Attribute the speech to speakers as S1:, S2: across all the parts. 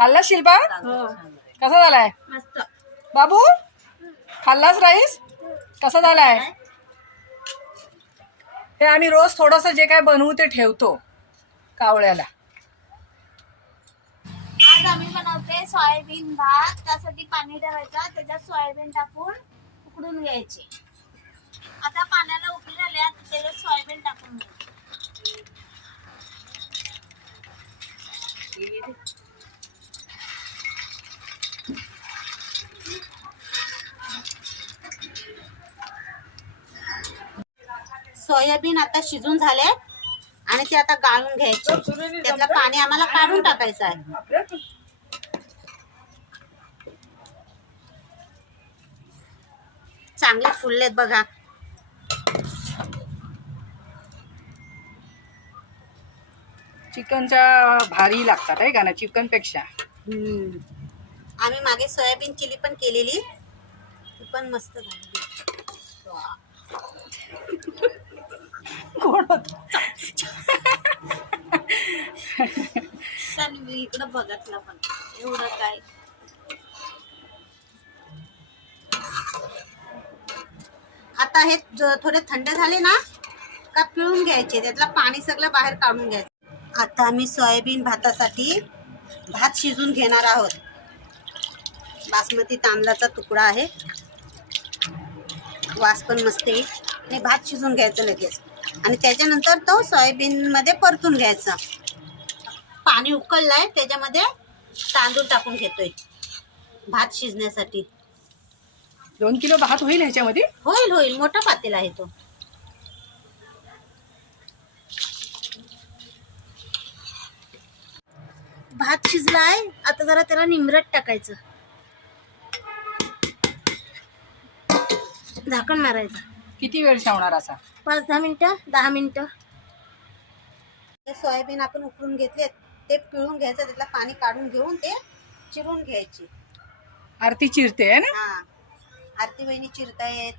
S1: खाल्ला शिल्पा कसा झालाय? बाबू? खाल्लास राईस? कसा झालाय? हे आम्ही रोज थोडस जे काय बनवू ते ठेवतो कावळ्याला.
S2: आज आम्ही बनवते सोयाबीन भात त्यासाठी पाणी ठेवायचं त्याच्यात सोयाबीन टाकून उकडून घ्यायचे. आता पाण्याला उकळी आल्या त्याच्यात सोयाबीन टाकून घ्यायचे. सोयाबीन आता शिजून झाले आणि ते आता गाळून घ्यायचे. त्यातलं पाणी आम्हाला काढून टाकायचं आहे. चांगले फुललेत बघा.
S1: चिकनच्या भारी लागतात आहे का ना चिकनपेक्षा
S2: हम्म. आम्ही मागे सोयाबीन चिली पण केलेली. ती पण मस्त झाली.
S1: कोण होत.
S2: मी इकडं बघतला पण. एवढं काय? आता हे थोडे थंड झाले ना का पिळून घ्यायचे त्यातलं पाणी सगळं बाहेर काढून घ्यायचं. आता आम्ही सोयाबीन भातासाठी भात शिजून घेणार आहोत. बासमती तांदळाचा तुकडा आहे. वास पण मस्त येईल. आणि भात शिजून घ्यायचं लगेच. आणि त्याच्यानंतर तो सोयाबीनमध्ये परतून घ्यायचा. पाणी उकळलंय त्याच्यामध्ये तांदूळ टाकून घेतोय. भात शिजण्यासाठी.
S1: दोन किलो भात होईल ह्याच्यामध्ये?
S2: होईल होईल. मोठा पातेला आहे तो. भात शिजलाय आता जरा त्याला निमरट टाकायचं. झाकण मारायचं.
S1: किती वेळ ठेवणार असा?
S2: पाच दहा मिनिटं दहा मिनिटं. सोयाबीन आपण उकळून घेतले ते पिळून घ्यायचं त्यातलं पाणी काढून घेऊन ते चिरून घ्यायचे.
S1: आरती चिरते ना?
S2: हा. आरती बहिणी चिरतायत.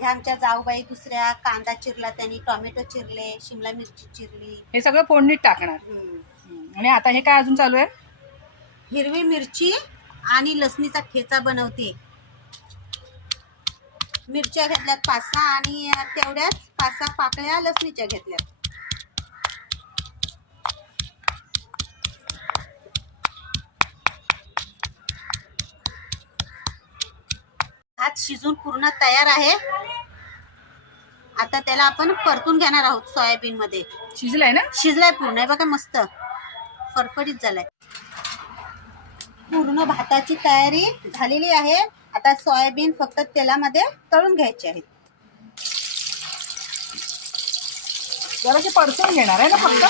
S2: ह्या आमच्या जाऊबाई दुसऱ्या कांदा चिरला त्यांनी टोमॅटो चिरले शिमला मिरची चिरली.
S1: हे सगळं फोडणीत टाकणार.
S2: हम्म.
S1: आणि आता हे काय अजून चालू आहे?
S2: हिरवी मिरची आणि लसणीचा ठेचा बनवते. मिरच्या घेतल्यात पाच सहा आणि तेवढ्याच पाच सहा पाकळ्या लसणीच्या घेतल्यात. भात शिजून पूर्ण तयार आहे. आता त्याला आपण परतून घेणार आहोत सोयाबीन मध्ये
S1: शिजलाय ना?
S2: शिजलाय पूर्ण. आहे बघा मस्त फरफरीत झालाय. पूर्ण भाताची तयारी झालेली आहे. आता सोयाबीन फक्त तेलामध्ये तळून घ्यायचे आहेत.
S1: जराशी परतून घेणार आहे ना फक्त?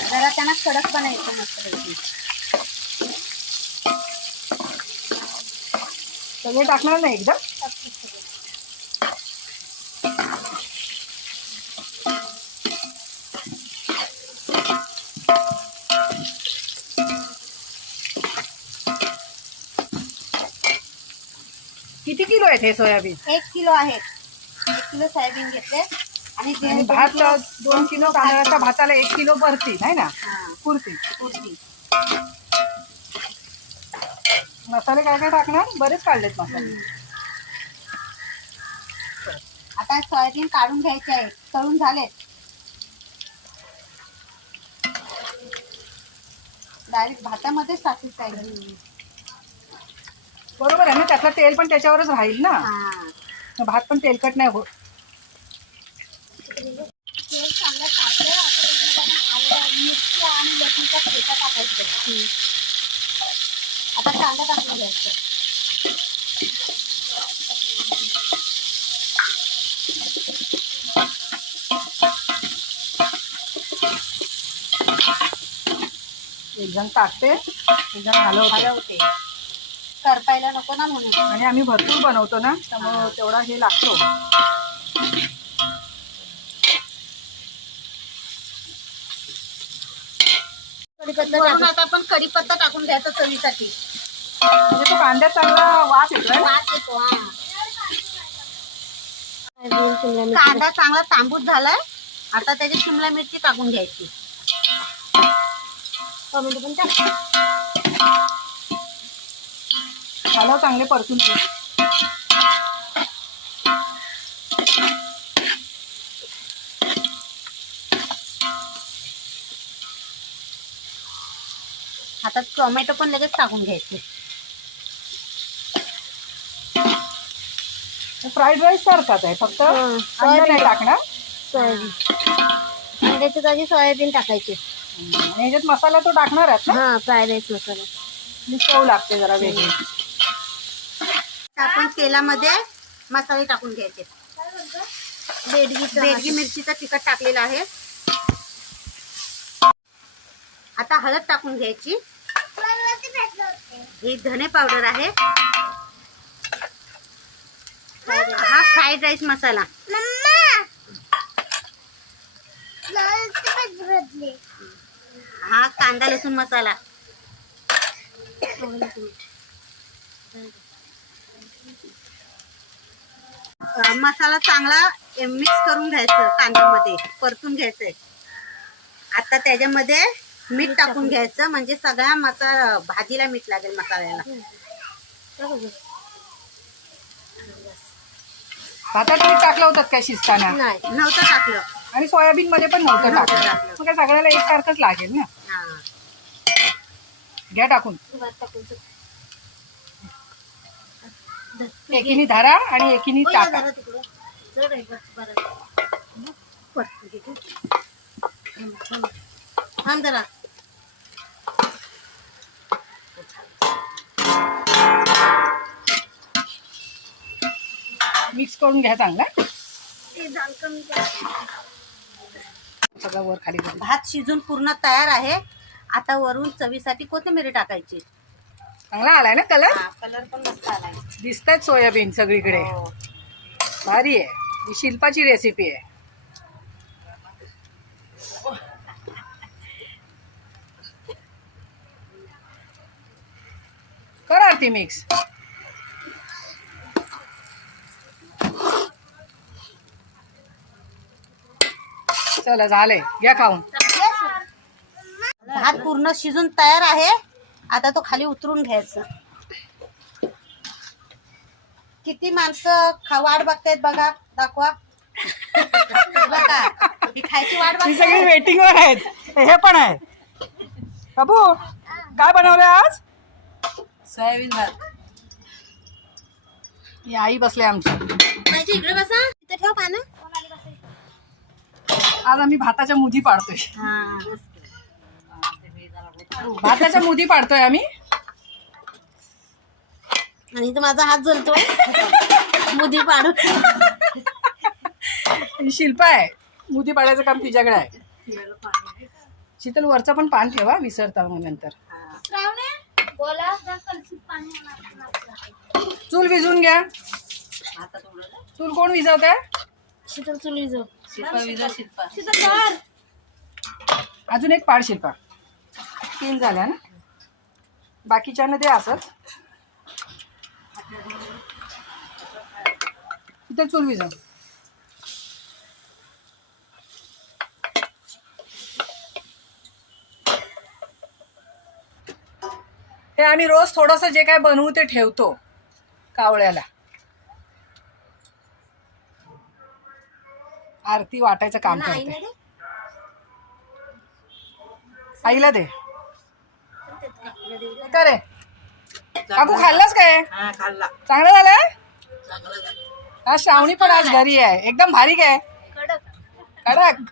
S2: जरा त्यांना कडक बनायचं मस्त
S1: सगळे टाकणार नाही एकदम किती किलो आहेत हे सोयाबीन?
S2: एक किलो आहे एक किलो सोयाबीन घेतले. आणि ते
S1: आणि
S2: दोन
S1: भात
S2: किलो-
S1: दोन किलो तांदळाच्या भाताला एक किलो भरती नाही ना?
S2: हा,
S1: पुरती
S2: पुरती.
S1: मसाले काय काय टाकणार? बरेच काढलेत मसाले.
S2: आता सोयाबीन काढून घ्यायचे आहे. तळून झाले. डायरेक्ट भातामध्येच टाकून पाहिजे
S1: बरोबर आहे ना? त्यातलं तेल पण त्याच्यावरच राहील ना? मग भात पण तेलकट नाही होत.
S2: तेल चांगलं तापलं आता त्याच्यामध्ये आलं मिरची आणि लसूणचा ठेचा टाकायचं आता कांदा टाकून घ्यायचं
S1: एक जण टाकते एक जण हलवते.
S2: हलवते. करपायला नको ना म्हणून.
S1: आणि आम्ही भरपूर बनवतो ना त्यामुळं तेवढा हे लागतो.
S2: कढीपत्ता टाकून आता आपण कढीपत्ता टाकून घ्यायचा चवीसाठी.
S1: म्हणजे तो कांद्यात चांगला वास येतोय ना?
S2: वास येतो हा. कांदा चांगला तांबूस झालाय. आता त्याची शिमला मिरची टाकून घ्यायची. टोमॅटो पण टाक.
S1: मला चांगले परतून घे.
S2: आता टोमॅटो पण लगेच टाकून घ्यायचे.
S1: फ्राईड राईस सारखाच आहे फक्त अंडा नाही टाकणार.
S2: सोयाबीन. अंड्याच्या जागी सोयाबीन टाकायचे.
S1: आणि ह्याच्यात मसाला तो टाकणार आहेत ना?
S2: हा फ्राय राईस मसाला.
S1: आणि चव लागते जरा वेगळी.
S2: आपण तेलामध्ये मसाले टाकून घ्यायचे. बेडगी मिरचीचा तिखट टाकलेला आहे. आता हळद टाकून घ्यायची. ही धने पावडर आहे. हा फ्राईड राईस मसाला. हा कांदा लसूण मसाला. मसाला चांगला मिक्स करून घ्यायचं कांद्यामध्ये परतून घ्यायचंय. आता त्याच्यामध्ये मीठ टाकून घ्यायचं म्हणजे सगळ्या मसाला भाजीला मीठ लागेल मसाल्याला.
S1: भातात मीठ टाकलं होतं काय शिजताना?
S2: नाही. नव्हतं टाकलं.
S1: आणि सोयाबीन मध्ये पण नव्हतं टाकलं. मग सगळ्याला एकसारखंच लागेल ना?
S2: हा.
S1: घ्या टाकून. एकीने धरा आणि एकीने
S2: हो,
S1: टाका. मिक्स करून घ्या चांगला. सगळं वर खाली
S2: भात शिजून पूर्ण तयार आहे. आता वरून चवीसाठी कोथिंबीर टाकायची.
S1: चांगला आलाय ना कलर
S2: कलर पण मस्त आलाय.
S1: दिसतायत सोयाबीन सगळीकडे.
S2: हो.
S1: भारी आहे. ही शिल्पाची रेसिपी आहे. कर आरती मिक्स चला झालंय. घ्या खाऊन.
S2: भात पूर्ण शिजून तयार आहे. आता तो खाली उतरून घ्यायचं. किती माणसं खा वाट बघतायत बघा दाखवा. बघा ही खायची वाट
S1: ही सगळी वेटिंग वर आहेत. हे पण आहे. बाबू काय बनवलंय आज?
S2: सोयाबीन भात.
S1: ही आई बसले आमची.
S2: इकडे बसा. इथे ठेव पानं.
S1: आज आम्ही भाताच्या मुदी पाडतोय.
S2: हा
S1: भाताच्या मुदी पाडतोय आम्ही.
S2: आणि इथं माझा हात जलतोय. मुदी पाडू
S1: ही शिल्पा आहे. मुदी पाडायचं काम तिच्याकडे आहे. शीतल वरचं पण पान ठेवा विसरता मग नंतर. चूल विझून घ्या. चूल कोण विझवत आहे
S2: शीतल. चुली जाऊ
S1: अजून एक पाड शिल्पा. तीन झाल्या ना? बाकीच्या दे असंच. इथे चूल विझव हे आम्ही रोज थोडस जे काय बनवू ते ठेवतो कावळ्याला. आरती वाटायचं काम करते. आईला दे. रे? काकू खाल्लास काय? चांगलं झालंय? हा श्रावणी पण आज घरी आहे. एकदम भारी काय? कडक.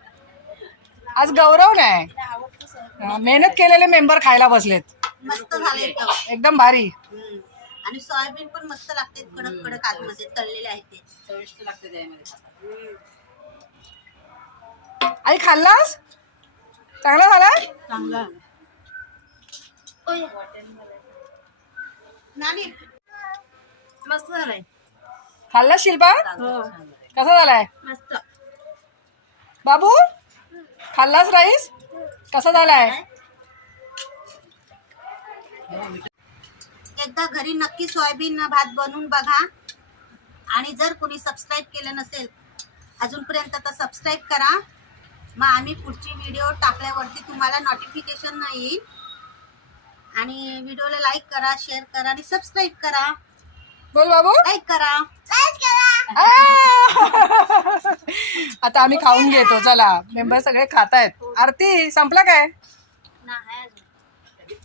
S1: आज गौरव नाही. हा, मेहनत केलेले मेंबर खायला बसलेत.
S2: मस्त झाले एकदम.
S1: एकदम भारी.
S2: हम्म. आणि सोयाबीन पण मस्त लागते कडक कडक आतमध्ये तळलेले आहेत ते. चविष्ट लागते
S1: आई खाल्लास? चांगला झालाय
S2: चांगला. नानी मस्त झालाय.
S1: खाल्लास शिल्पा कसा झालाय?
S2: मस्त.
S1: बाबू? खाल्लास राईस? कसा झालाय?
S2: एकदा घरी नक्की सोयाबीन भात बनवून बघा. आणि जर कोणी सबस्क्राईब केलं नसेल अजूनपर्यंत तर सबस्क्राईब करा. मग आम्ही पुढची व्हिडिओ टाकल्यावरती तुम्हाला नोटिफिकेशन येईल. आणि व्हिडिओला लाईक करा शेअर करा आणि सबस्क्राईब करा.
S1: बोल बाबू.
S2: लाईक करा!
S1: आता आम्ही खाऊन घेतो चला. मेंबर सगळे खात आहेत आरती संपला काय?